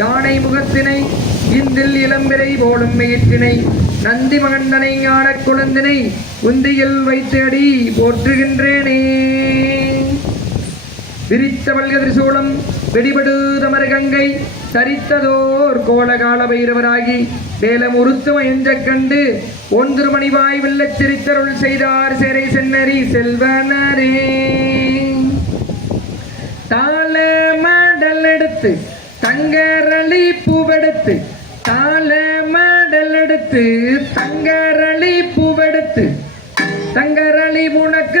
யானை முகத்தினை இந்தில் இளம்பிரை போலும் மெயிற்றினை நந்தி மகந்தனை ஞான குழந்தினை உந்தியில் வைத்து அடி போற்றுகின்றேனே. விரித்த வல்கதிரிசூலம் வெடிபடு தமருகங்கை சரித்ததோர் கோலகால பைரவராகி வேலம் உருத்தும எஞ்ச கண்டு ஒன் திருமணிவாய் வெள்ளத்திருத்தருள் செய்தார் சேரை சென்னரி செல்வனரே. தாள மடல் எடுத்து தங்கரளி பூவெடுத்து தாள மாடல் எடுத்து தங்கரளி பூவெடுத்து தங்கரளி உனக்கு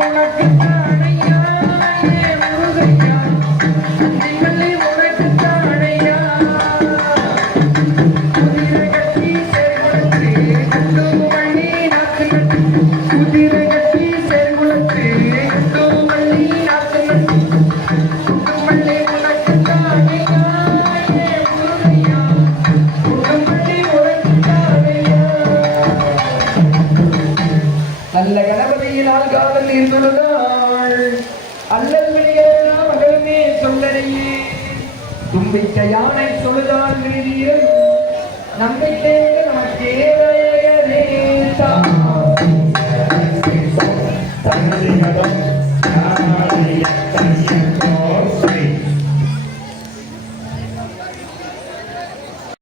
உனக்கு காதல் இருந்துள்ளதாள் அல்லல் விழிகளா மகளுமே சொல்லலையே. தும்பிட்ட யானை சொல்லுதான் நம்பிக்கை நமக்கேதாயே